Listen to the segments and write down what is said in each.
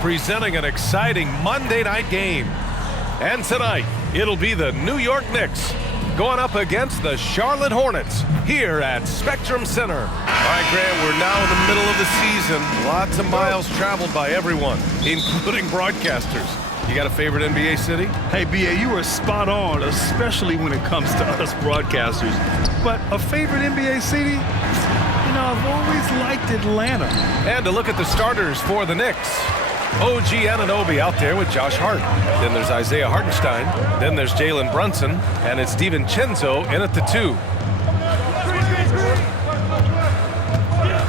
presenting an exciting Monday night game. And tonight, it'll be the New York Knicks going up against the Charlotte Hornets here at Spectrum Center. All right, Grant, we're now in the middle of the season. Lots of miles traveled by everyone, including broadcasters. You got a favorite NBA city? Hey, B.A., you are spot on, especially when it comes to us broadcasters. But a favorite NBA city? You know, I've always liked Atlanta. And to look at the starters for the Knicks. OG Anunoby out there with Josh Hart. Then there's Isaiah Hartenstein. Then there's Jalen Brunson. And it's DiVincenzo in at the 2.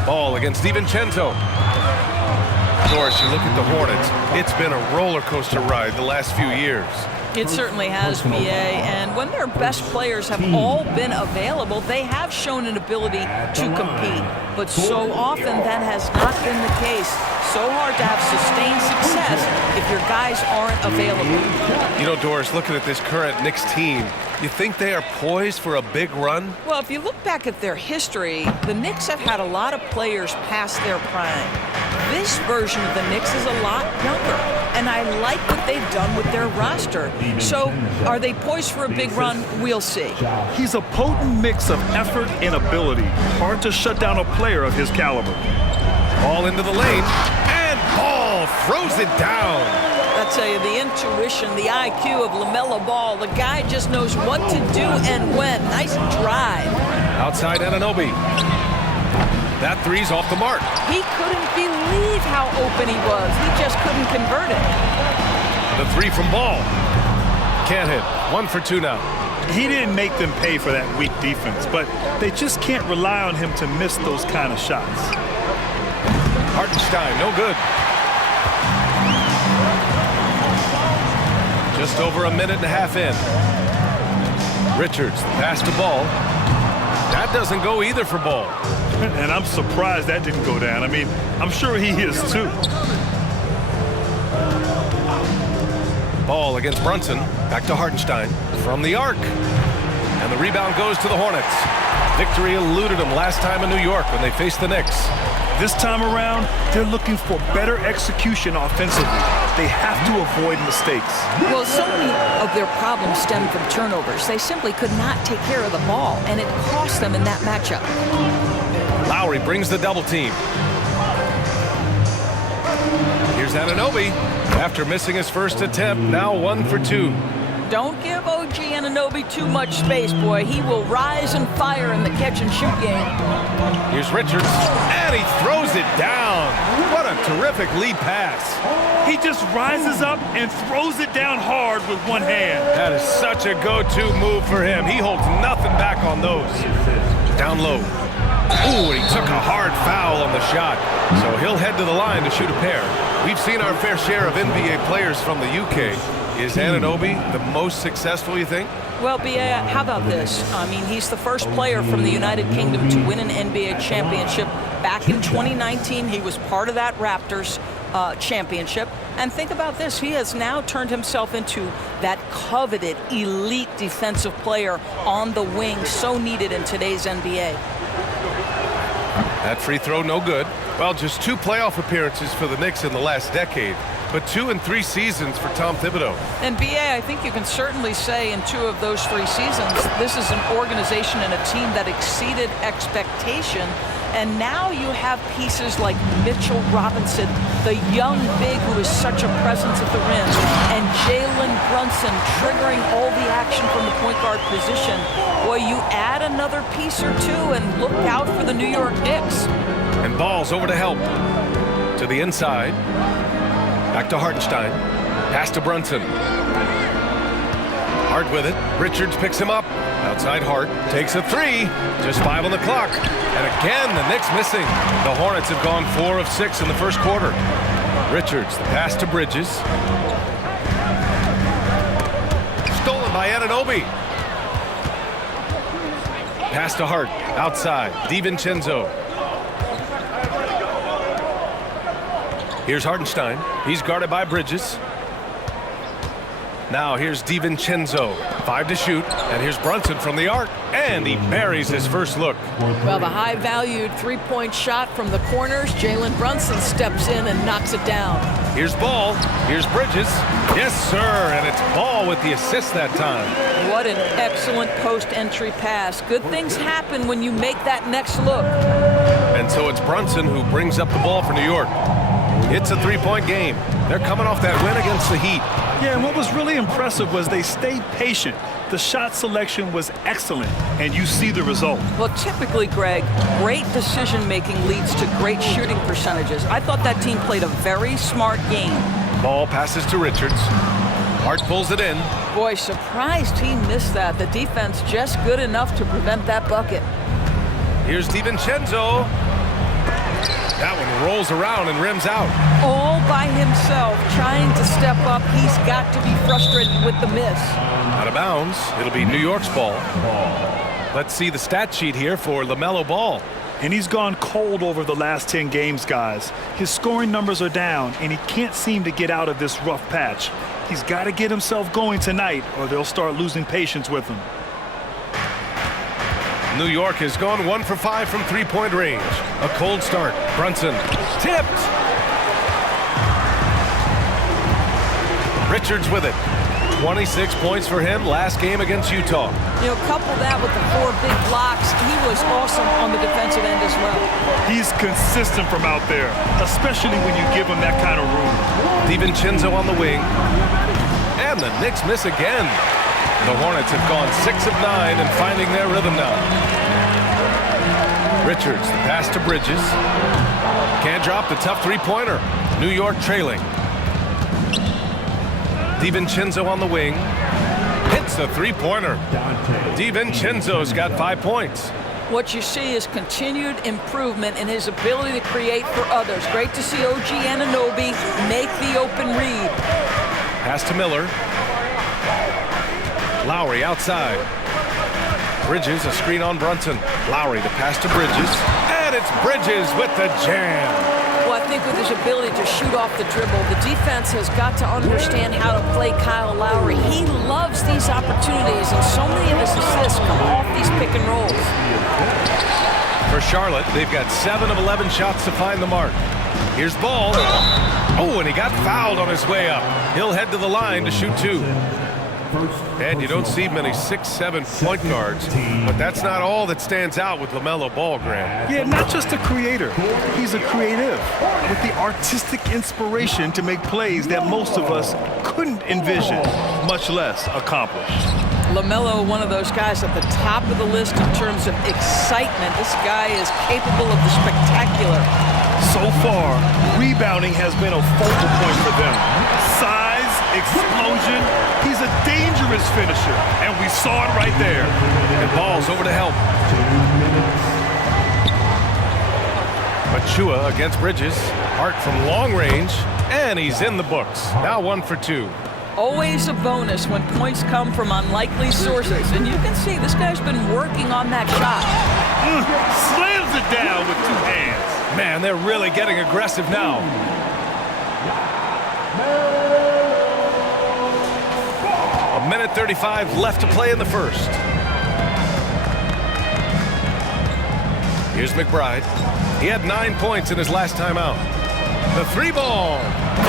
Ball against DiVincenzo. Doris, you look at the Hornets. It's been a roller coaster ride the last few years. It certainly has, BA, and when their best players have all been available, they have shown an ability to compete. But so often that has not been the case. So hard to have sustained success if your guys aren't available. You know, Doris, looking at this current Knicks team, you think they are poised for a big run? Well, if you look back at their history, the Knicks have had a lot of players past their prime. This version of the Knicks is a lot younger, and I like what they've done with their roster. So, are they poised for a big run? We'll see. He's a potent mix of effort and ability. Hard to shut down a player of his caliber. Ball into the lane, and Ball throws it down. I tell you, the intuition, the IQ of LaMelo Ball, the guy just knows what to do and when. Nice drive. Outside Anunoby. That three's off the mark. He couldn't believe how open he was. He just couldn't convert it. The three from Ball. Can't hit. 1 for 2 now. He didn't make them pay for that weak defense, but they just can't rely on him to miss those kind of shots. Hartenstein, no good. Just over a minute and a half in. Richards, pass to Ball. That doesn't go either for Ball. And I'm surprised that didn't go down. I mean, I'm sure he is too. Ball against Brunson. Back to Hartenstein from the arc. And the rebound goes to the Hornets. Victory eluded them last time in New York when they faced the Knicks. This time around, they're looking for better execution offensively. They have to avoid mistakes. Well, so many of their problems stem from turnovers. They simply could not take care of the ball, and it cost them in that matchup. Lowry brings the double team. Here's Anunoby. After missing his first attempt, now 1 for 2. Don't give OG Anunoby too much space, boy. He will rise and fire in the catch-and-shoot game. Here's Richards, and he throws it down. What a terrific lead pass. He just rises up and throws it down hard with one hand. That is such a go-to move for him. He holds nothing back on those. Down low. Ooh, and he took a hard foul on the shot. So he'll head to the line to shoot a pair. We've seen our fair share of NBA players from the UK. Is Anunoby the most successful, you think? Well, B.A., how about this? I mean, he's the first player from the United Kingdom to win an NBA championship. Back in 2019, he was part of that Raptors championship. And think about this. He has now turned himself into that coveted elite defensive player on the wing, so needed in today's NBA. That free throw, no good. Well, just 2 playoff appearances for the Knicks in the last decade, but 2 in 3 seasons for Tom Thibodeau. And, B.A., I think you can certainly say in 2 of those 3 seasons, this is an organization and a team that exceeded expectation. And now you have pieces like Mitchell Robinson, the young big who is such a presence at the rim, and Jalen Brunson triggering all the action from the point guard position. Boy, you add another piece or 2 and look out for the New York Knicks. And Ball's over to help. To the inside. Back to Hartenstein. Pass to Brunson. Hart with it. Richards picks him up. Outside Hart. Takes a 3. Just 5 on the clock. And again, the Knicks missing. The Hornets have gone 4 of 6 in the first quarter. Richards, the pass to Bridges. Stolen by Anunoby. Pass to Hart. Outside. DiVincenzo. Here's Hartenstein. He's guarded by Bridges. Now here's DiVincenzo. 5 to shoot. And here's Brunson from the arc. And he buries his first look. Well, the high-valued three-point shot from the corners. Jalen Brunson steps in and knocks it down. Here's Ball. Here's Bridges. Yes, sir. And it's Ball with the assist that time. What an excellent post-entry pass. Good things happen when you make that next look. And so it's Brunson who brings up the ball for New York. It's a three-point game. They're coming off that win against the Heat. Yeah, and what was really impressive was they stayed patient. The shot selection was excellent, and you see the result. Well, typically, Greg, great decision-making leads to great shooting percentages. I thought that team played a very smart game. Ball passes to Richards. Hart pulls it in. Boy, surprised he missed that. The defense just good enough to prevent that bucket. Here's DiVincenzo. That one rolls around and rims out. All by himself, trying to step up. He's got to be frustrated with the miss. Out of bounds. It'll be New York's ball. Let's see the stat sheet here for LaMelo Ball. And he's gone cold over the last 10 games, guys. His scoring numbers are down, and he can't seem to get out of this rough patch. He's got to get himself going tonight, or they'll start losing patience with him. New York has gone 1 for 5 from three-point range. A cold start. Brunson tipped. Richards with it. 26 points for him last game against Utah. You know, couple that with the 4 big blocks. He was awesome on the defensive end as well. He's consistent from out there, especially when you give him that kind of room. DiVincenzo on the wing. And the Knicks miss again. The Hornets have gone 6 of 9 and finding their rhythm now. Richards, the pass to Bridges. Can't drop the tough three-pointer. New York trailing. DiVincenzo on the wing. Hits the three-pointer. DiVincenzo's got 5 points. What you see is continued improvement in his ability to create for others. Great to see OG Anunoby make the open read. Pass to Miller. Lowry outside. Bridges, a screen on Brunson. Lowry, the pass to Bridges. And it's Bridges with the jam. Well, I think with his ability to shoot off the dribble, the defense has got to understand how to play Kyle Lowry. He loves these opportunities, and so many of his assists come off these pick and rolls. For Charlotte, they've got 7 of 11 shots to find the mark. Here's Ball. Oh, and he got fouled on his way up. He'll head to the line to shoot 2. And you don't see many 6'7" point guards, but that's not all that stands out with LaMelo Ball, Grant. Yeah, not just a creator. He's a creative with the artistic inspiration to make plays that most of us couldn't envision, much less accomplish. LaMelo, one of those guys at the top of the list in terms of excitement. This guy is capable of the spectacular. So far, rebounding has been a focal point for them. Size, explosion, he's a dangerous finisher, and we saw it right there. And Ball's over to help. Achua against Bridges. Hart from long range, and he's in the books. Now 1 for 2. Always a bonus when points come from unlikely sources, and you can see this guy's been working on that shot. Slams it down with 2 hands. Man, they're really getting aggressive now. A minute 35 left to play in the first. Here's McBride. He had 9 points in his last time out. The 3-ball.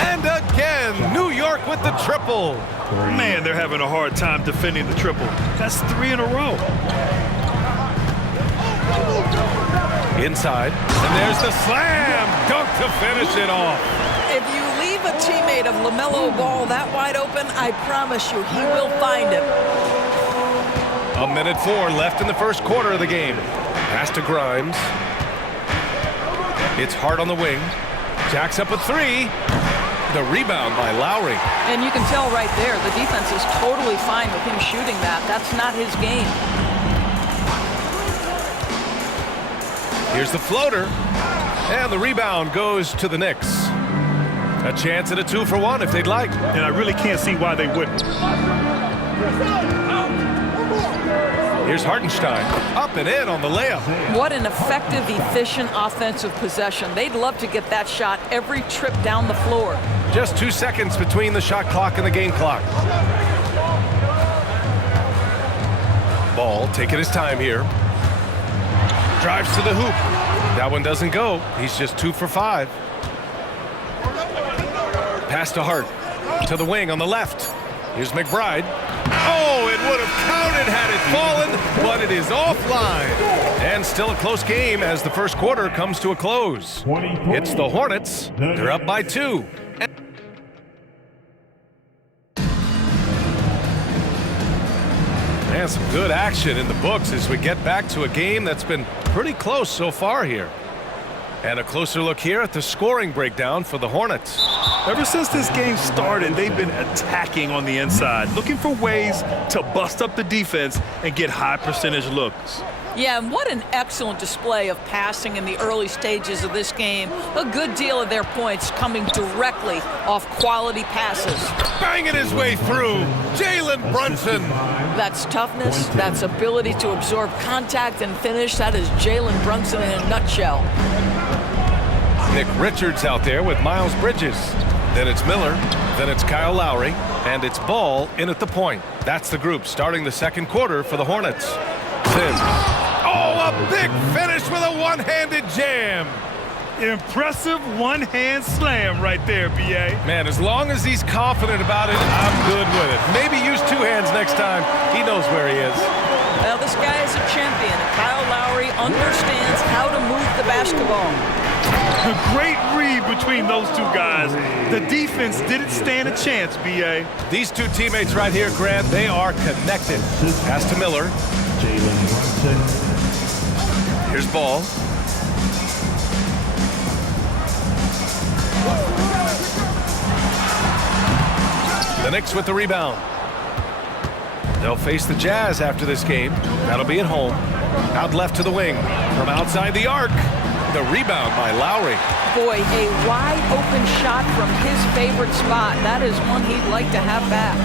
And again, New York with the triple. Man, they're having a hard time defending the triple. That's 3 in a row. Inside, and there's the slam dunk to finish it off. If you leave a teammate of LaMelo Ball that wide open, I promise you he will find it. A minute 4 left in the first quarter of the game. Pass to Grimes. It's Hart on the wing. Jacks up a 3. The rebound by Lowry. And you can tell right there, the defense is totally fine with him shooting that. That's not his game. Here's the floater. And the rebound goes to the Knicks. A chance at a 2 for 1 if they'd like. And I really can't see why they wouldn't. Here's Hartenstein. Up and in on the layup. What an effective, efficient offensive possession. They'd love to get that shot every trip down the floor. Just 2 seconds between the shot clock and the game clock. Ball taking his time here. Drives to the hoop. That one doesn't go. He's just 2 for 5. Pass to Hart. To the wing on the left. Here's McBride. Oh, it would have counted had it fallen, but it is offline. And still a close game as the first quarter comes to a close. It's the Hornets. They're up by 2. And some good action in the books as we get back to a game that's been pretty close so far here. And a closer look here at the scoring breakdown for the Hornets. Ever since this game started, they've been attacking on the inside, looking for ways to bust up the defense and get high percentage looks. Yeah, and what an excellent display of passing in the early stages of this game. A good deal of their points coming directly off quality passes. Banging his way through, Jalen Brunson. That's toughness, that's ability to absorb contact and finish. That is Jalen Brunson in a nutshell. Nick Richards out there with Miles Bridges. Then it's Miller, then it's Kyle Lowry, and it's Ball in at the point. That's the group starting the second quarter for the Hornets. Sims. Oh, a big finish with a one-handed jam. Impressive one-hand slam right there, B.A. Man, as long as he's confident about it, I'm good with it. Maybe use 2 hands next time. He knows where he is. Well, this guy is a champion. Kyle Lowry understands how to move the basketball. A great read between those 2 guys. The defense didn't stand a chance, B.A. These 2 teammates right here, Grant, they are connected. Pass to Miller. Here's Ball. The Knicks with the rebound. They'll face the Jazz after this game. That'll be at home. Out left to the wing. From outside the arc. The rebound by Lowry. Boy, a wide open shot from his favorite spot. That is one he'd like to have back.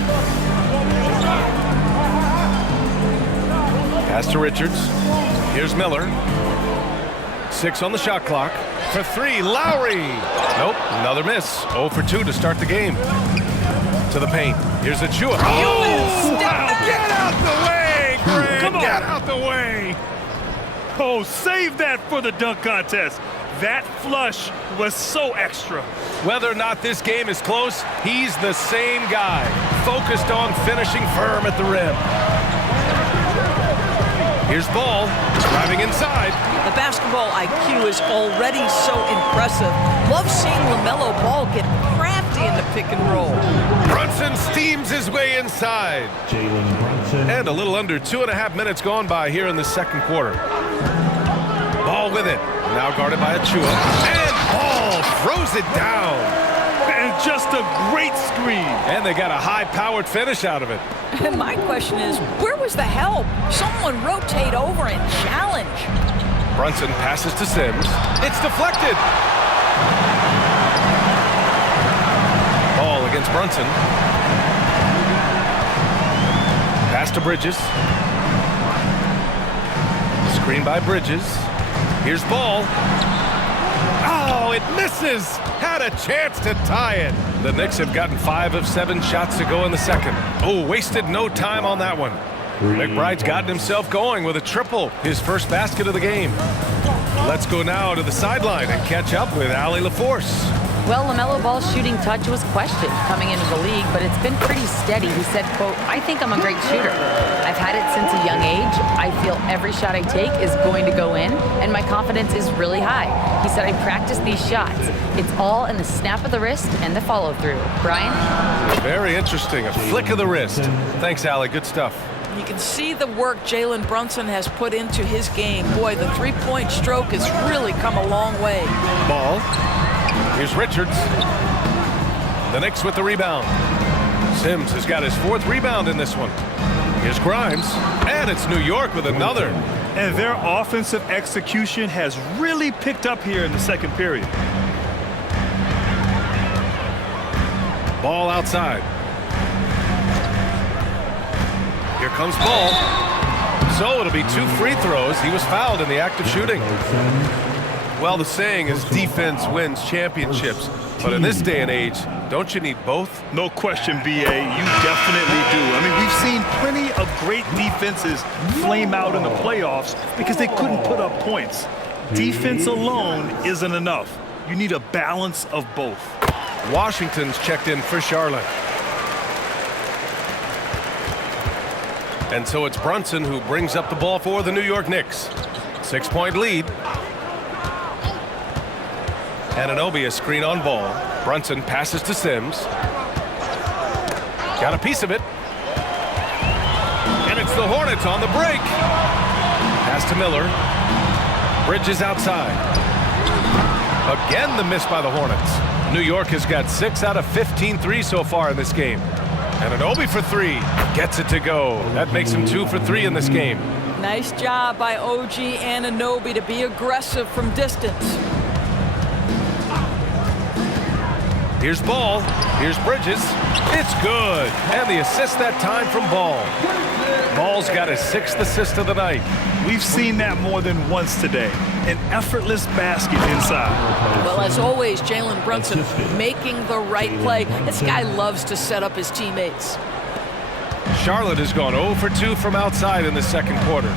Pass to Richards. Here's Miller. 6 on the shot clock. For 3, Lowry. Nope, another miss. 0 for 2 to start the game. To the paint. Here's Achua. Oh, wow. Get out the way, Greg. Come on. Get out the way. Oh, save that for the dunk contest. That flush was so extra. Whether or not this game is close, he's the same guy. Focused on finishing firm at the rim. Here's Ball, driving inside. The basketball IQ is already so impressive. Love seeing LaMelo Ball get crafty in the pick and roll. Brunson steams his way inside. Jalen Brunson. And a little under 2.5 minutes gone by here in the second quarter. Ball with it. Now guarded by Achua. And Ball throws it down. And just a great screen. And they got a high-powered finish out of it. And my question is, where was the help? Someone rotate over and challenge. Brunson passes to Sims. It's deflected. Ball against Brunson. Pass to Bridges. Screen by Bridges. Here's Ball. Oh, it misses. Had a chance to tie it. The Knicks have gotten 5 of 7 shots to go in the second. Oh, wasted no time on that one. McBride's gotten himself going with a triple, his first basket of the game. Let's go now to the sideline and catch up with Allie LaForce. Well, LaMelo Ball's shooting touch was questioned coming into the league, but it's been pretty steady. He said, quote, "I think I'm a great shooter. I've had it since a young age. I feel every shot I take is going to go in, and my confidence is really high." He said, "I practice these shots. It's all in the snap of the wrist and the follow-through." Brian? Very interesting. A flick of the wrist. Thanks, Allie. Good stuff. You can see the work Jalen Brunson has put into his game. Boy, the three-point stroke has really come a long way. Ball. Here's Richards. The Knicks with the rebound. Sims has got his 4th rebound in this one. Here's Grimes. And it's New York with another. And their offensive execution has really picked up here in the second period. Ball outside. Here comes Ball. So it'll be 2 free throws. He was fouled in the act of shooting. Well, the saying is defense wins championships. But in this day and age, don't you need both? No question, B.A. You definitely do. I mean, we've seen plenty of great defenses flame out in the playoffs because they couldn't put up points. Defense alone isn't enough. You need a balance of both. Washington's checked in for Charlotte. And so it's Brunson who brings up the ball for the New York Knicks. 6-point lead. Anunoby a screen on ball. Brunson passes to Sims. Got a piece of it. And it's the Hornets on the break. Pass to Miller. Bridges outside. Again the miss by the Hornets. New York has got 6 out of 15 threes so far in this game. Anunoby for 3. Gets it to go. That makes him 2 for 3 in this game. Nice job by OG Anunoby to be aggressive from distance. Here's Ball. Here's Bridges. It's good. And the assist that time from Ball. Ball's got his 6th assist of the night. We've seen that more than once today. An effortless basket inside. Well, as always, Jalen Brunson making the right play. This guy loves to set up his teammates. Charlotte has gone 0 for 2 from outside in the second quarter.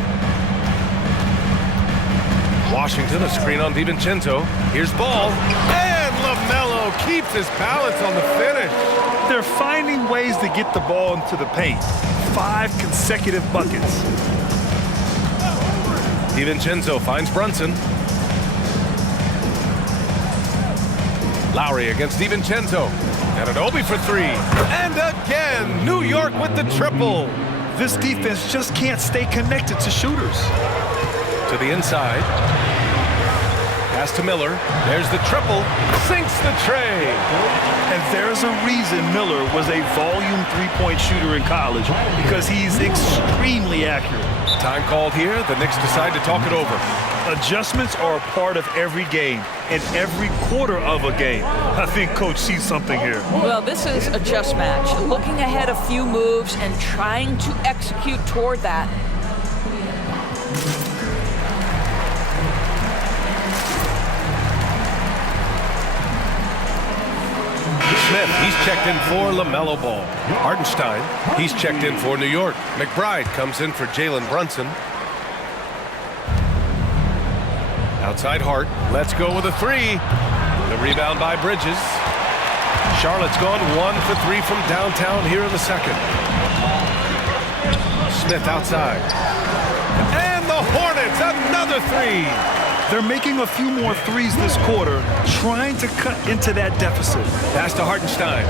Washington, a screen on DiVincenzo. Here's Ball. And LaMelo keeps his balance on the finish. They're finding ways to get the ball into the paint. 5 consecutive buckets. DiVincenzo finds Brunson. Lowry against DiVincenzo. Anunoby for 3. And again, New York with the triple. This defense just can't stay connected to shooters. To the inside. Pass to Miller. There's the triple. Sinks the tray. And there's a reason Miller was a volume three-point shooter in college, because he's extremely accurate. Time called here. The Knicks decide to talk it over. Adjustments are a part of every game and every quarter of a game. I think Coach sees something here. Well, this is a chess match. Looking ahead a few moves and trying to execute toward that. Smith, he's checked in for LaMelo Ball. Hartenstein, he's checked in for New York. McBride comes in for Jalen Brunson. Outside Hart, let's go with a 3. The rebound by Bridges. Charlotte's gone 1 for 3 from downtown here in the second. Smith outside. And the Hornets, another 3. They're making a few more threes this quarter, trying to cut into that deficit. Pass to Hartenstein.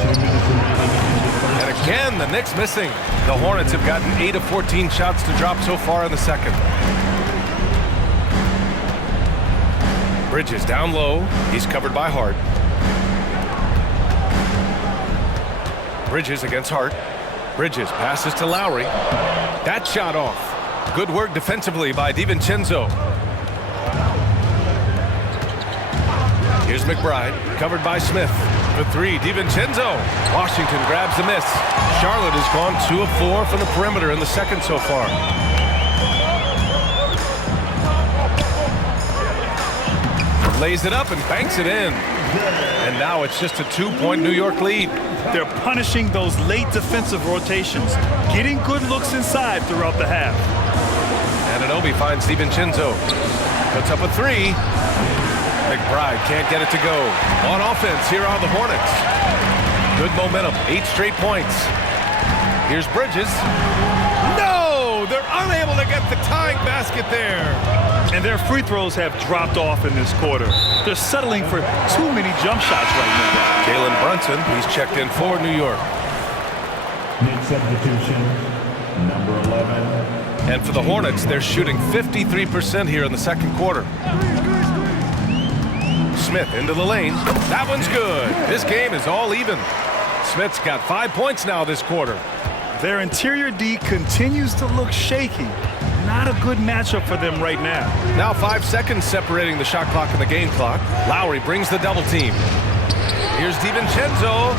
And again, the Knicks missing. The Hornets have gotten 8 of 14 shots to drop so far in the second. Bridges down low. He's covered by Hart. Bridges against Hart. Bridges passes to Lowry. That shot off. Good work defensively by DiVincenzo. Here's McBride, covered by Smith. For 3, DiVincenzo. Washington grabs the miss. Charlotte has gone 2 of 4 from the perimeter in the second so far. Lays it up and banks it in. And now it's just a 2-point New York lead. They're punishing those late defensive rotations, getting good looks inside throughout the half. Anunoby finds DiVincenzo. Puts up a 3. McBride can't get it to go. On offense, here are the Hornets. Good momentum, 8 straight points. Here's Bridges. No! They're unable to get the tying basket there. And their free throws have dropped off in this quarter. They're settling for too many jump shots right now. Jalen Brunson, he's checked in for New York. Mid substitution, number 11. And for the Hornets, they're shooting 53% here in the second quarter. Smith into the lane. That one's good. This game is all even. Smith's got 5 points now this quarter. Their interior D continues to look shaky. Not a good matchup for them right now. Now 5 seconds separating the shot clock and the game clock. Lowry brings the double team. Here's DiVincenzo.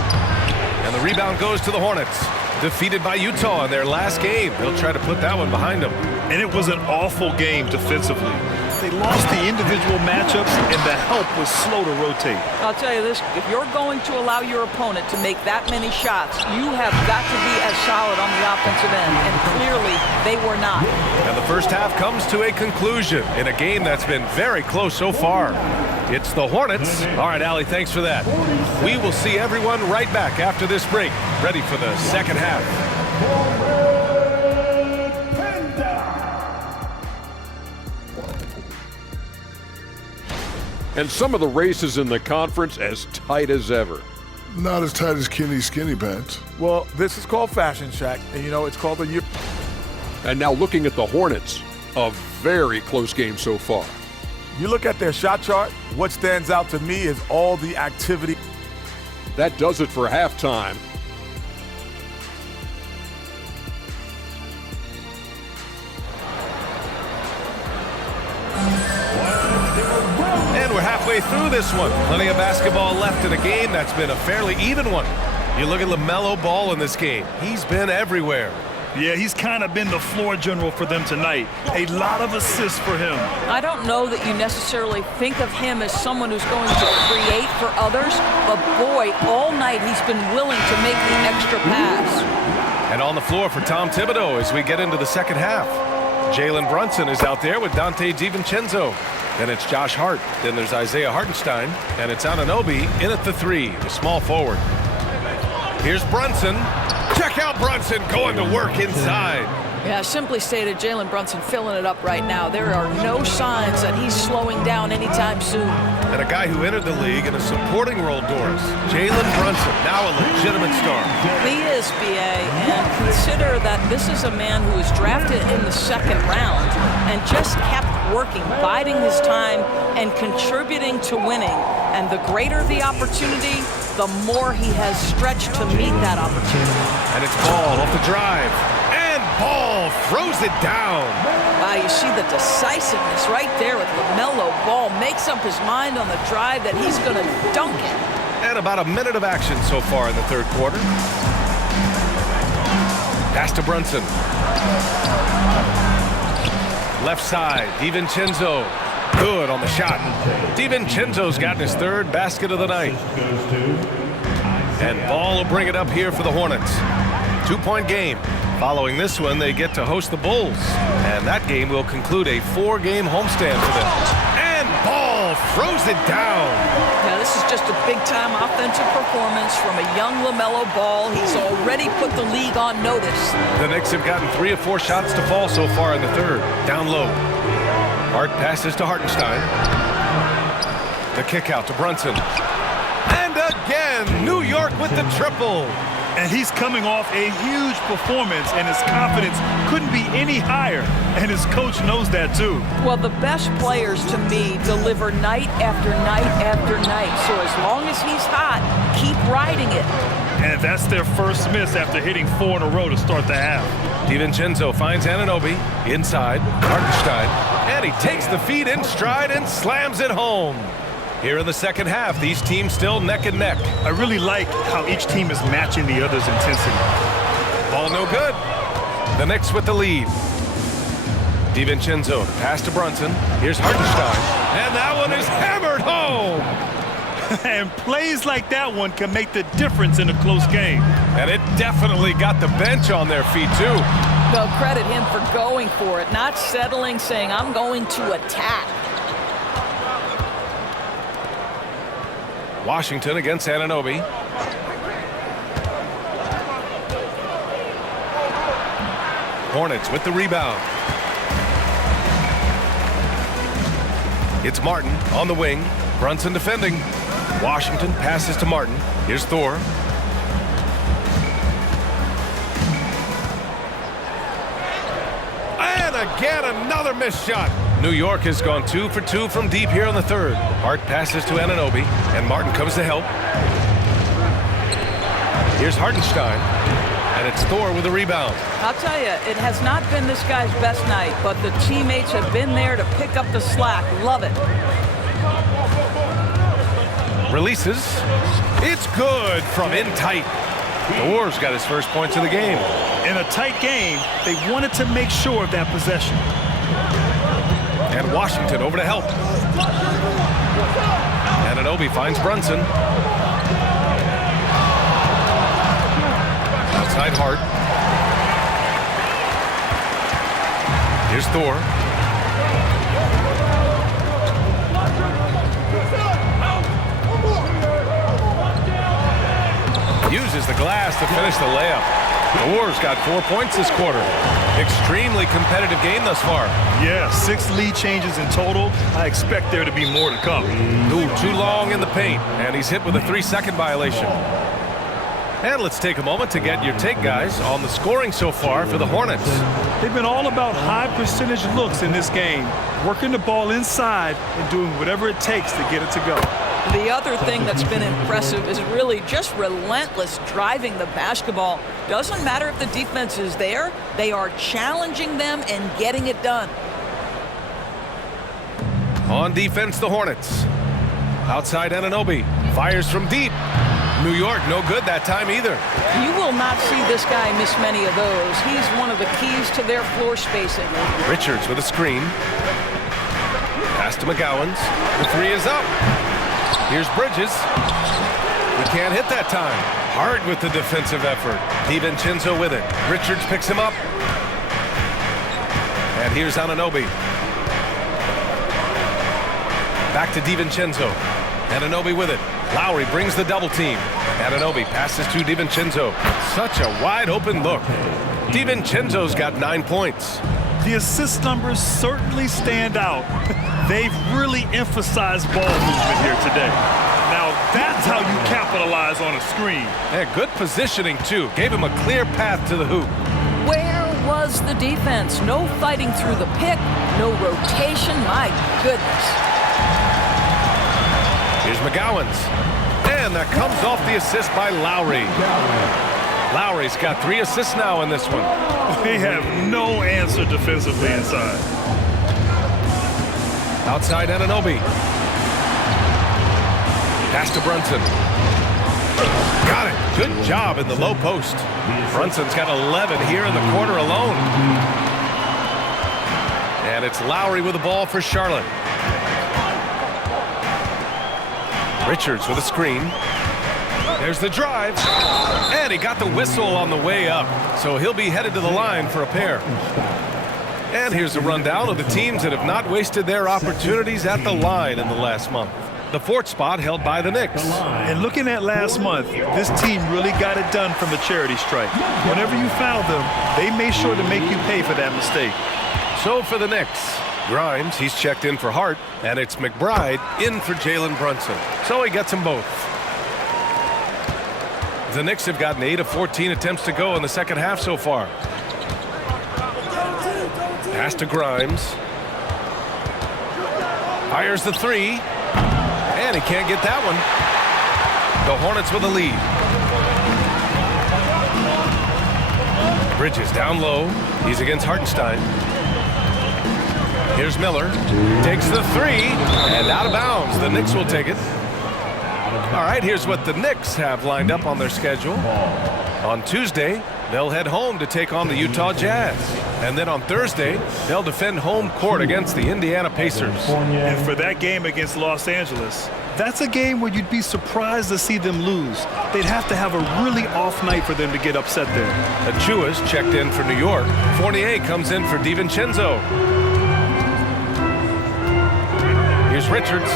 And the rebound goes to the Hornets. Defeated by Utah in their last game. They'll try to put that one behind them. And it was an awful game defensively. They lost the individual matchups, and the help was slow to rotate. I'll tell you this, if you're going to allow your opponent to make that many shots, you have got to be as solid on the offensive end, and clearly they were not. And the first half comes to a conclusion in a game that's been very close so far. It's the Hornets. All right, Allie, thanks for that. We will see everyone right back after this break, ready for the second half. And some of the races in the conference as tight as ever. Not as tight as Kenny's skinny pants. Well, this is called Fashion Shack, and you know it's called the... And now looking at the Hornets, a very close game so far. You look at their shot chart, what stands out to me is all the activity. That does it for halftime. And we're halfway through this one. Plenty of basketball left in a game that's been a fairly even one. You look at LaMelo Ball in this game. He's been everywhere. Yeah, he's kind of been the floor general for them tonight. A lot of assists for him. I don't know that you necessarily think of him as someone who's going to create for others, but boy, all night he's been willing to make the extra pass. And on the floor for Tom Thibodeau as we get into the second half. Jalen Brunson is out there with Dante DiVincenzo. Then it's Josh Hart. Then there's Isaiah Hartenstein. And it's Anunoby in at the three, the small forward. Here's Brunson. Check out Brunson going to work inside. Yeah, simply stated, Jalen Brunson filling it up right now. There are no signs that he's slowing down anytime soon. And a guy who entered the league in a supporting role, Doris. Jalen Brunson, now a legitimate star. He is, B.A., and consider that this is a man who was drafted in the second round and just kept working, biding his time, and contributing to winning. And the greater the opportunity, the more he has stretched to meet that opportunity. And it's Ball off the drive. And Ball throws it down. Wow, you see the decisiveness right there with LaMelo Ball. Makes up his mind on the drive that he's going to dunk it. And about a minute of action so far in the third quarter. Pass to Brunson. Left side, DiVincenzo. Good on the shot. DiVincenzo's gotten his third basket of the night. And Ball will bring it up here for the Hornets. 2-point game. Following this one, they get to host the Bulls. And that game will conclude a 4-game homestand for them. And Ball throws it down. Now, this is just a big-time offensive performance from a young LaMelo Ball. He's already put the league on notice. The Knicks have gotten 3 of 4 shots to fall so far in the third. Down low. Hart passes to Hartenstein. The kick out to Brunson. And again, New York with the triple. And he's coming off a huge performance, and his confidence couldn't be any higher. And his coach knows that, too. Well, the best players, to me, deliver night after night after night. So as long as he's hot, keep riding it. And that's their first miss after hitting 4 in a row to start the half. DiVincenzo finds Anunoby inside. Hartenstein. And he takes the feed in stride and slams it home. Here in the second half, these teams still neck and neck. I really like how each team is matching the other's intensity. Ball no good. The Knicks with the lead. DiVincenzo pass to Brunson. Here's Hartenstein. And that one is hammered home. And plays like that one can make the difference in a close game. And it definitely got the bench on their feet, too. Well, credit him for going for it, not settling, saying, I'm going to attack. Washington against Anunoby. Hornets with the rebound. It's Martin on the wing. Brunson defending. Washington passes to Martin. Here's Thor. And again, another missed shot. New York has gone 2 for 2 from deep here in the third. Hart passes to Anunoby, and Martin comes to help. Here's Hartenstein, and it's Thor with a rebound. I'll tell you, it has not been this guy's best night, but the teammates have been there to pick up the slack. Love it. Releases. It's good from in tight. Thor's got his first points of the game. In a tight game, they wanted to make sure of that possession. And Washington over to help. Anunoby finds Brunson. Outside Hart. Here's Thor. Uses the glass to finish the layup. Thor's got 4 points this quarter. Extremely competitive game thus far. Yeah, 6 lead changes in total. I expect there to be more to come. Ooh, too long in the paint, and he's hit with a 3-second violation. And let's take a moment to get your take, guys, on the scoring so far for the Hornets. They've been all about high percentage looks in this game, working the ball inside and doing whatever it takes to get it to go. The other thing that's been impressive is really just relentless driving the basketball. Doesn't matter if the defense is there, they are challenging them and getting it done. On defense, the Hornets. Outside Anunoby. Fires from deep. New York, no good that time either. You will not see this guy miss many of those. He's one of the keys to their floor spacing. Richards with a screen. Pass to McGowans. The 3 is up. Here's Bridges. He can't hit that time. Hard with the defensive effort. DiVincenzo with it. Richards picks him up. And here's Anunoby. Back to DiVincenzo. Anunoby with it. Lowry brings the double team. Anunoby passes to DiVincenzo. Such a wide open look. DiVincenzo's got 9 points. The assist numbers certainly stand out. They've really emphasized ball movement here today. Now that's how you capitalize on a screen. Yeah, good positioning too. Gave him a clear path to the hoop. Where was the defense? No fighting through the pick, no rotation. My goodness. Here's McGowans. And that comes off the assist by Lowry. Lowry's got 3 assists now in this one. They have no answer defensively inside. Outside Anunoby. Pass to Brunson. Got it. Good job in the low post. Brunson's got 11 here in the quarter alone. And it's Lowry with the ball for Charlotte. Richards with a screen. There's the drive. And he got the whistle on the way up. So he'll be headed to the line for a pair. And here's a rundown of the teams that have not wasted their opportunities at the line in the last month. The 4th spot held by the Knicks. And looking at last month, this team really got it done from the charity stripe. Whenever you fouled them, they made sure to make you pay for that mistake. So for the Knicks, Grimes, he's checked in for Hart, and it's McBride in for Jalen Brunson. So he gets them both. The Knicks have gotten 8 of 14 attempts to go in the second half so far. Pass to Grimes. Fires the 3. And he can't get that one. The Hornets with a lead. Bridges down low. He's against Hartenstein. Here's Miller. Takes the 3. And out of bounds. The Knicks will take it. All right, here's what the Knicks have lined up on their schedule. On Tuesday, they'll head home to take on the Utah Jazz. And then on Thursday, they'll defend home court against the Indiana Pacers. And for that game against Los Angeles, that's a game where you'd be surprised to see them lose. They'd have to have a really off night for them to get upset there. Achua's checked in for New York. Fournier comes in for DiVincenzo. Here's Richards.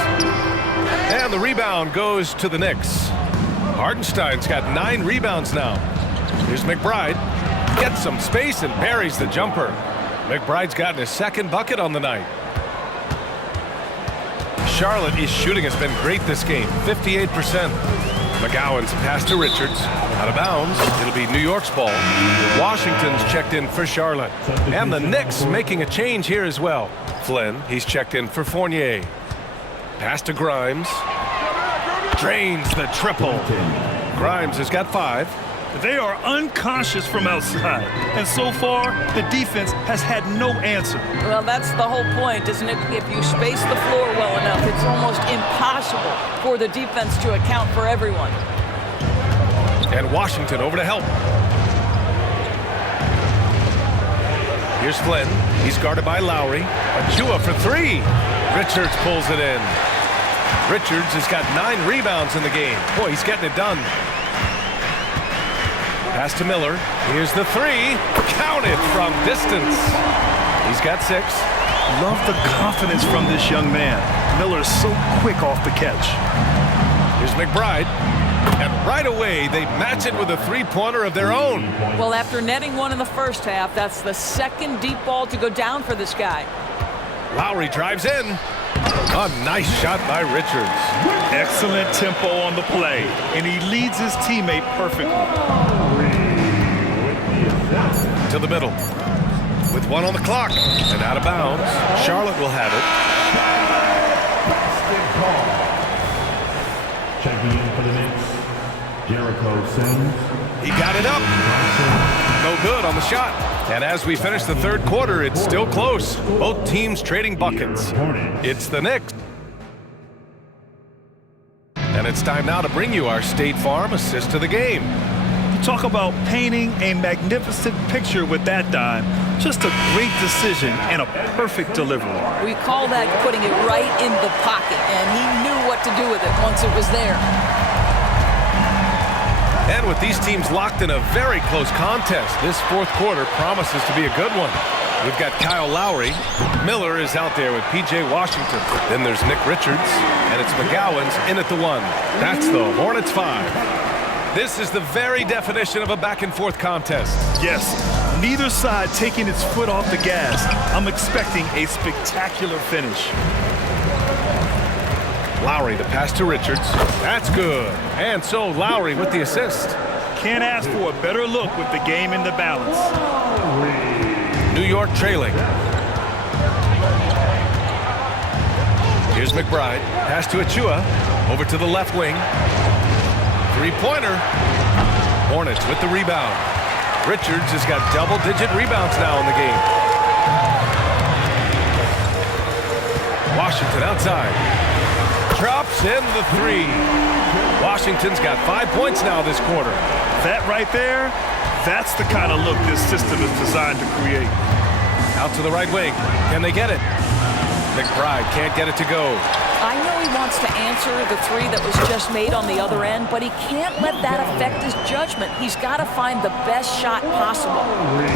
And the rebound goes to the Knicks. Hartenstein's got 9 rebounds now. Here's McBride. Gets some space and buries the jumper. McBride's gotten his 2nd bucket on the night. Charlotte's shooting has been great this game, 58%. McGowan's pass to Richards. Out of bounds. It'll be New York's ball. Washington's checked in for Charlotte. And the Knicks making a change here as well. Flynn, he's checked in for Fournier. Pass to Grimes. Drains the triple. Grimes has got 5. They are unconscious from outside. And so far, the defense has had no answer. Well, that's the whole point, isn't it? If you space the floor well enough, it's almost impossible for the defense to account for everyone. And Washington over to help. Here's Flynn. He's guarded by Lowry. Achua for three. Richards pulls it in. Richards has got 9 rebounds in the game. Boy, he's getting it done. Pass to Miller. Here's the three. Count it from distance. He's got 6. Love the confidence from this young man. Miller is so quick off the catch. Here's McBride. And right away, they match it with a three-pointer of their own. Well, after netting one in the first half, that's the second deep ball to go down for this guy. Lowry drives in. A nice shot by Richards. Excellent tempo on the play, and he leads his teammate perfectly. To the middle. With 1 on the clock. And out of bounds. Charlotte will have it. Checking in for the Knicks, Jericho Sims. He got it up. No good on the shot. And as we finish the third quarter, it's still close. Both teams trading buckets. It's the Knicks. And it's time now to bring you our State Farm assist to the game. You talk about painting a magnificent picture with that dime. Just a great decision and a perfect delivery. We call that putting it right in the pocket, and he knew what to do with it once it was there. And with these teams locked in a very close contest, this fourth quarter promises to be a good one. We've got Kyle Lowry. Miller is out there with P.J. Washington. Then there's Nick Richards, and it's McGowan's in at the 1. That's the Hornets 5. This is the very definition of a back-and-forth contest. Yes, neither side taking its foot off the gas. I'm expecting a spectacular finish. Lowry, the pass to Richards. That's good. And so Lowry with the assist. Can't ask for a better look with the game in the balance. New York trailing. Here's McBride. Pass to Achua. Over to the left wing. Three-pointer. Hornets with the rebound. Richards has got double-digit rebounds now in the game. Washington outside. Drops in the 3. Washington's got 5 points now this quarter. That right there, that's the kind of look this system is designed to create. Out to the right wing. Can they get it? McBride can't get it to go. I know he wants to answer the 3 that was just made on the other end, but he can't let that affect his judgment. He's got to find the best shot possible.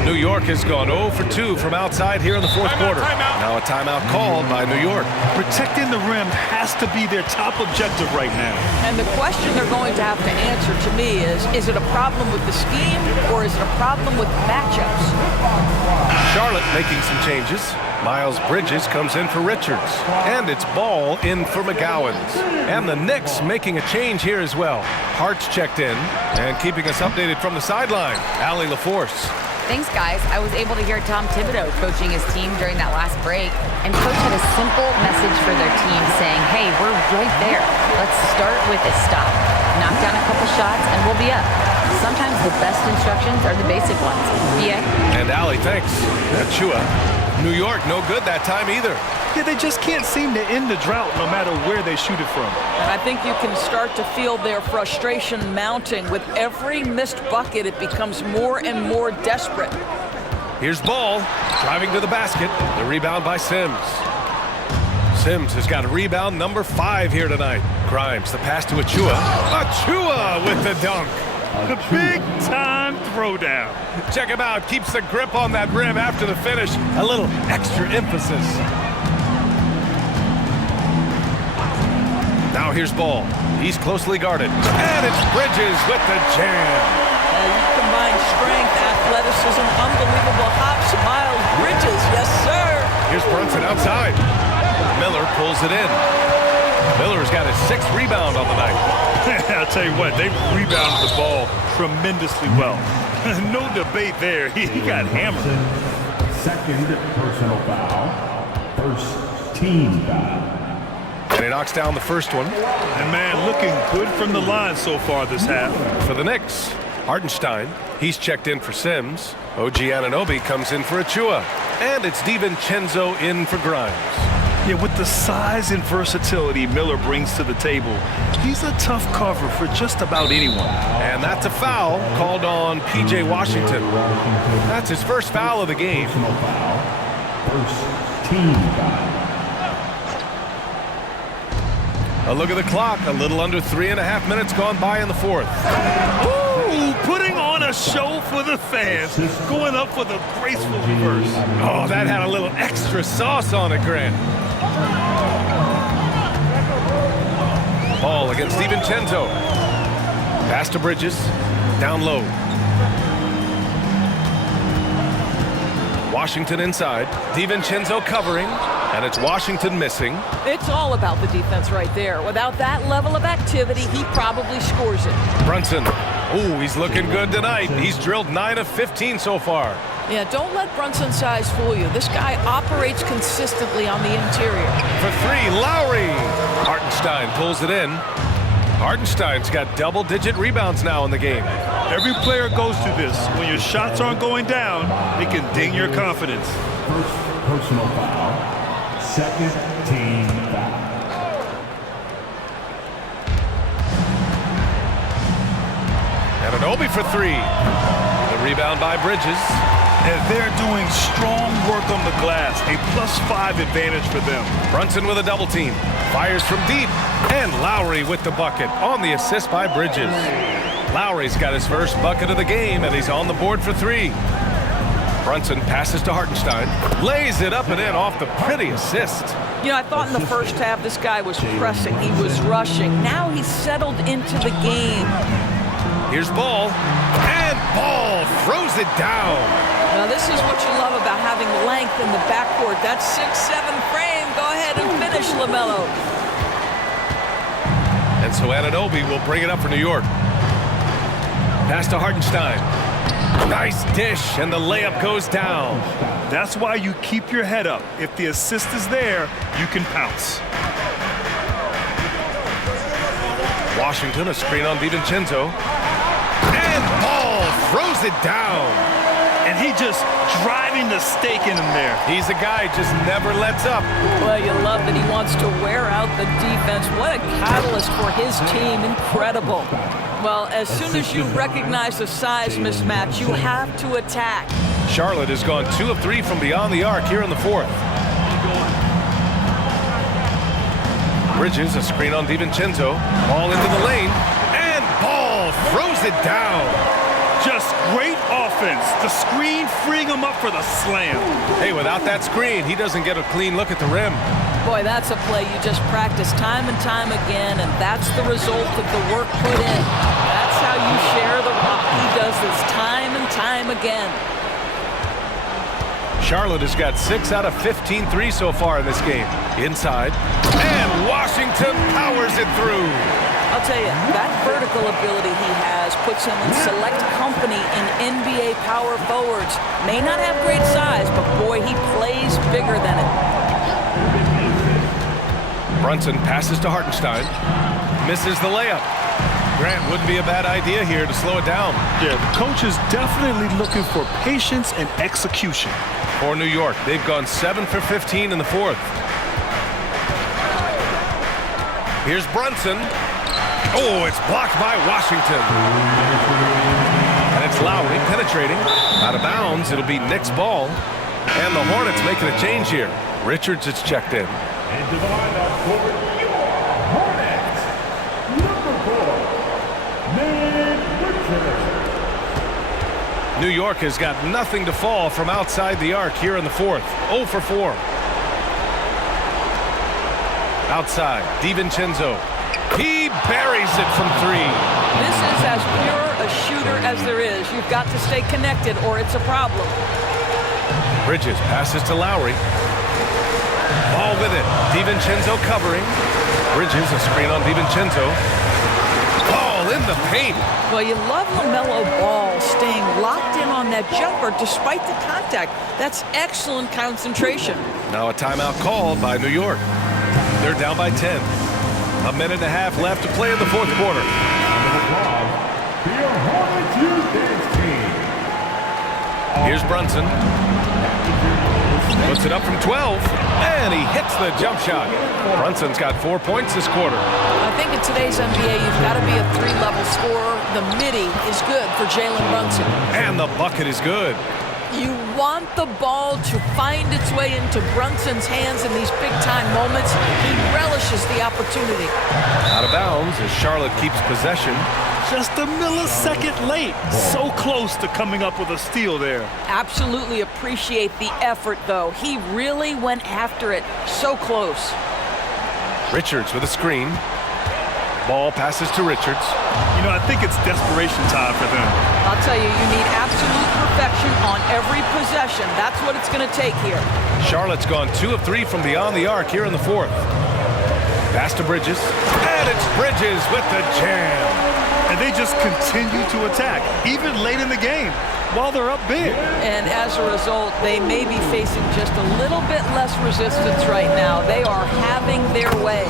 New York has gone 0 for 2 from outside here in the fourth quarter. Now a timeout called by New York. Protecting the rim has to be their top objective right now. And the question they're going to have to answer to me is it a problem with the scheme or is it a problem with matchups? Charlotte making some changes. Miles Bridges comes in for Richards. And it's Ball in for McGowan's. And the Knicks making a change here as well. Hart's checked in and keeping us updated from the sideline. Allie LaForce. Thanks, guys. I was able to hear Tom Thibodeau coaching his team during that last break. And Coach had a simple message for their team saying, hey, we're right there. Let's start with a stop. Knock down a couple shots and we'll be up. Sometimes the best instructions are the basic ones. Yeah. And Allie, thanks. Achua. New York, no good that time either. Yeah, they just can't seem to end the drought no matter where they shoot it from. And I think you can start to feel their frustration mounting. With every missed bucket, it becomes more and more desperate. Here's Ball, driving to the basket. The rebound by Sims. Sims has got a rebound number 5 here tonight. Grimes, the pass to Achua. Achua with the dunk. The big-time throwdown. Check him out. Keeps the grip on that rim after the finish. A little extra emphasis. Now here's Ball. He's closely guarded. And it's Bridges with the jam. You combine strength, athleticism, unbelievable hops. Miles Bridges, yes, sir. Here's Brunson outside. Miller pulls it in. Miller's got his 6th rebound on the night. I'll tell you what, they rebounded the ball tremendously well. No debate there. He got hammered. Second personal foul. First team foul. And he knocks down the first one. And man, looking good from the line so far this half. For the Knicks, Hartenstein, he's checked in for Sims. OG Anunoby comes in for Achua. And it's DiVincenzo in for Grimes. Yeah, with the size and versatility Miller brings to the table, he's a tough cover for just about anyone. And that's a foul called on P.J. Washington. That's his first foul of the game. Personal foul. First team foul. A look at the clock. A little under 3.5 minutes gone by in the fourth. Ooh, putting on a show for the fans, going up for the graceful reverse. Oh, that had a little extra sauce on it, Grant. Ball against DiVincenzo. Pass to Bridges. Down low. Washington inside. DiVincenzo covering. And it's Washington missing. It's all about the defense right there. Without that level of activity, he probably scores it. Brunson. Ooh, he's looking good tonight. He's drilled 9 of 15 so far. Yeah, don't let Brunson's size fool you. This guy operates consistently on the interior. For three, Lowry. Hartenstein pulls it in. Hartenstein's got double-digit rebounds now in the game. Every player goes through this. When your shots aren't going down, it can ding your confidence. First personal foul. Second team foul. Anunoby for three. The rebound by Bridges. And they're doing strong work on the glass. A +5 advantage for them. Brunson with a double team. Fires from deep. And Lowry with the bucket on the assist by Bridges. Lowry's got his first bucket of the game, and he's on the board for three. Brunson passes to Hartenstein. Lays it up and in off the pretty assist. You know, I thought in the first half this guy was pressing. He was rushing. Now he's settled into the game. Here's Ball. And Ball throws it down. Now, this is what you love about having length in the backcourt. That 6'7" frame. Go ahead and finish, LaMelo. And so Anunoby will bring it up for New York. Pass to Hartenstein. Nice dish, and the layup goes down. That's why you keep your head up. If the assist is there, you can pounce. Washington, a screen on DiVincenzo. And Ball throws it down. And he just driving the stake in him there. He's a guy just never lets up. Well, you love that he wants to wear out the defense. What a catalyst for his team. Incredible. Well, as soon as you recognize a size mismatch, you have to attack. Charlotte has gone 2 of 3 from beyond the arc here in the fourth. Bridges, a screen on DiVincenzo. Ball into the lane. And Ball throws it down. Just great offense. The screen freeing him up for the slam. Hey, without that screen, he doesn't get a clean look at the rim. Boy, that's a play you just practice time and time again, and that's the result of the work put in. That's how you share the rock. He does this time and time again. Charlotte has got 6 out of 15 threes so far in this game. Inside. And Washington powers it through. I'll tell you, that vertical ability he has puts him in select company in NBA power forwards. May not have great size, but boy, he plays bigger than it. Brunson passes to Hartenstein. Misses the layup. Grant, wouldn't be a bad idea here to slow it down. Yeah, the coach is definitely looking for patience and execution. For New York, they've gone 7 for 15 in the fourth. Here's Brunson. Oh, it's blocked by Washington. And it's Lowry penetrating. Out of bounds, it'll be Knicks ball. And the Hornets making a change here. Richards is checked in. And divide that court, your Hornets. Number 4, Nick Richards. New York has got nothing to fall from outside the arc here in the fourth. 0 for 4. Outside, DiVincenzo. He buries it from 3. This is as pure a shooter as there is. You've got to stay connected or it's a problem. Bridges passes to Lowry. Ball with it. DiVincenzo covering. Bridges, a screen on DiVincenzo. Ball in the paint. Well, you love LaMelo Ball staying locked in on that jumper despite the contact. That's excellent concentration. Now a timeout called by New York. They're down by 10. A minute and a half left to play in the fourth quarter. For your Hornets youth dance team. Here's Brunson. Puts it up from 12, and he hits the jump shot. Brunson's got 4 points this quarter. I think in today's NBA, you've got to be a three-level scorer. The midi is good for Jalen Brunson. And the bucket is good. You want the ball to find its way into Brunson's hands in these big-time moments. He relishes the opportunity. Out of bounds as Charlotte keeps possession. Just a millisecond late. So close to coming up with a steal there. Absolutely appreciate the effort, though. He really went after it. So close. Richards with a screen. Ball passes to Richards. You know, I think it's desperation time for them. I'll tell you, you need absolute perfection on every possession. That's what it's going to take here. Charlotte's gone 2 of 3 from beyond the arc here in the fourth. Pass to Bridges. And it's Bridges with the jam. And they just continue to attack, even late in the game, while they're up big. And as a result, they may be facing just a little bit less resistance right now. They are having their way.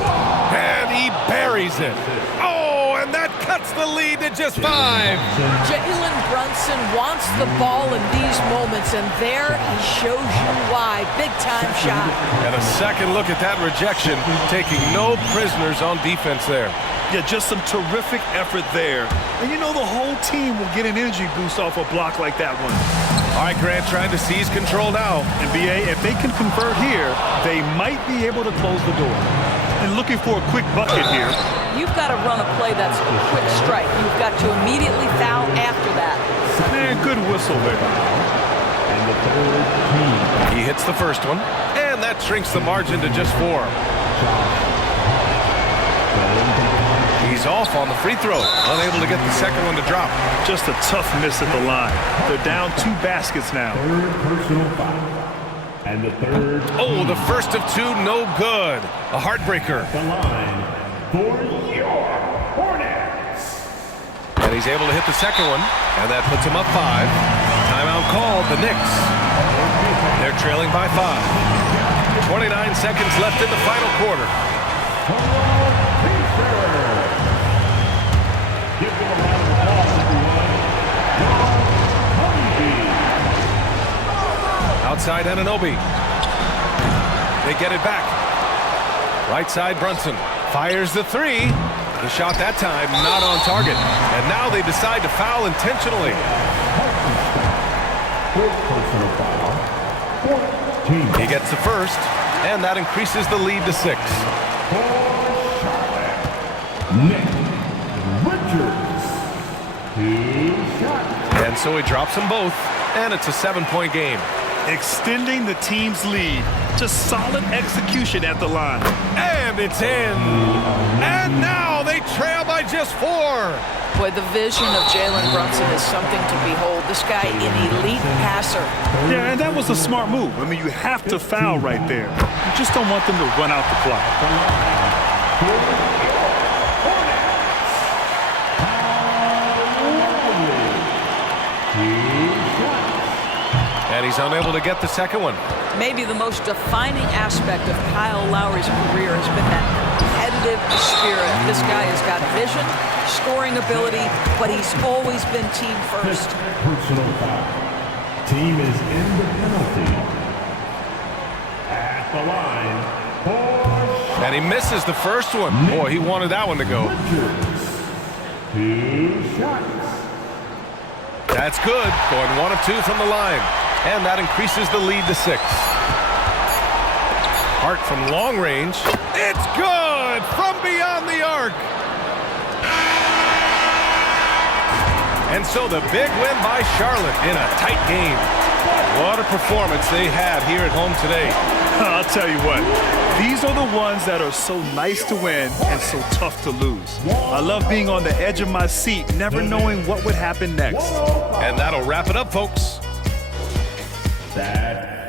And he buries it. Oh, and that cuts the lead to just 5. Jalen Brunson wants the ball in these moments, and there he shows you why. Big-time shot. And a second look at that rejection, taking no prisoners on defense there. Yeah, just some terrific effort there. And you know the whole team will get an energy boost off a block like that one. All right, Grant trying to seize control now. NBA, if they can convert here, they might be able to close the door. And looking for a quick bucket here. You've got to run a play that's a quick strike. You've got to immediately foul after that. Man, good whistle there. And the third team. He hits the first one, and that shrinks the margin to just 4. He's off on the free throw, unable to get the second one to drop. Just a tough miss at the line. They're down 2 baskets now. Third personal foul. And the third. Oh, the first of 2, no good. A heartbreaker. The line for your Hornets. And he's able to hit the second one, and that puts him up 5. Timeout called, the Knicks. They're trailing by 5. 29 seconds left in the final quarter. Outside Anunoby. They get it back. Right side Brunson. Fires the 3. The shot that time not on target. And now they decide to foul intentionally. He gets the first, and that increases the lead to 6. And so he drops them both, and it's a 7-point game. Extending the team's lead. Just solid execution at the line. And it's in. And now they trail by just 4. Boy, the vision of Jalen Brunson is something to behold. This guy, an elite passer. Yeah, and that was a smart move. I mean, you have to foul right there. You just don't want them to run out the clock. And he's unable to get the second one. Maybe the most defining aspect of Kyle Lowry's career has been that competitive spirit. This guy has got vision, scoring ability, but he's always been team first. Personal foul. Team is in the penalty. At the line for. And he misses the first one. Boy, he wanted that one to go. 2 shots. That's good. Going 1 of 2 from the line. And that increases the lead to 6. Hart from long range. It's good from beyond the arc. And so the big win by Charlotte in a tight game. What a performance they had here at home today. I'll tell you what, these are the ones that are so nice to win and so tough to lose. I love being on the edge of my seat, never knowing what would happen next. And that'll wrap it up, folks. That